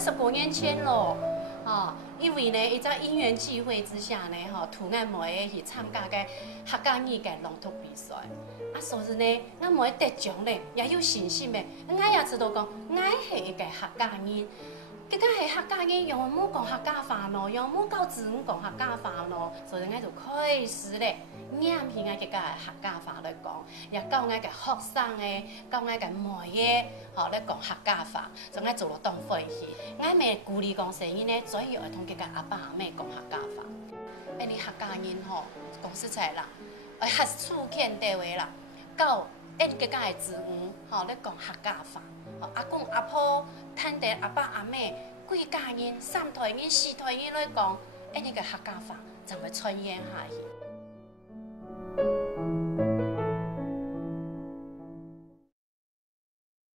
20多年前咯，因为呢，伊在因缘际会之下呢，图案妹去参加个客家语嘅朗读比赛，所以呢，我妹得奖咧，也有信心嘅，我也知道讲，我是一个客家人。结果系客家人，用冇讲客家话咯，用冇教字母讲客家话咯，所以我就开始咧念起我嘅客家话来讲，也教我嘅学生嘅，教我嘅妹嘅，咧讲客家话，就我做了当欢喜。我咪鼓励讲生意呢，最要同佢嘅阿爸阿妹讲客家话。你客家人讲实在啦，学厝建地位啦，教佢家嘅字母，咧讲客家话。阿公阿婆、摊地阿爸阿妹、几家人、3代人、4代人来讲，呢个客家话就会传染下去。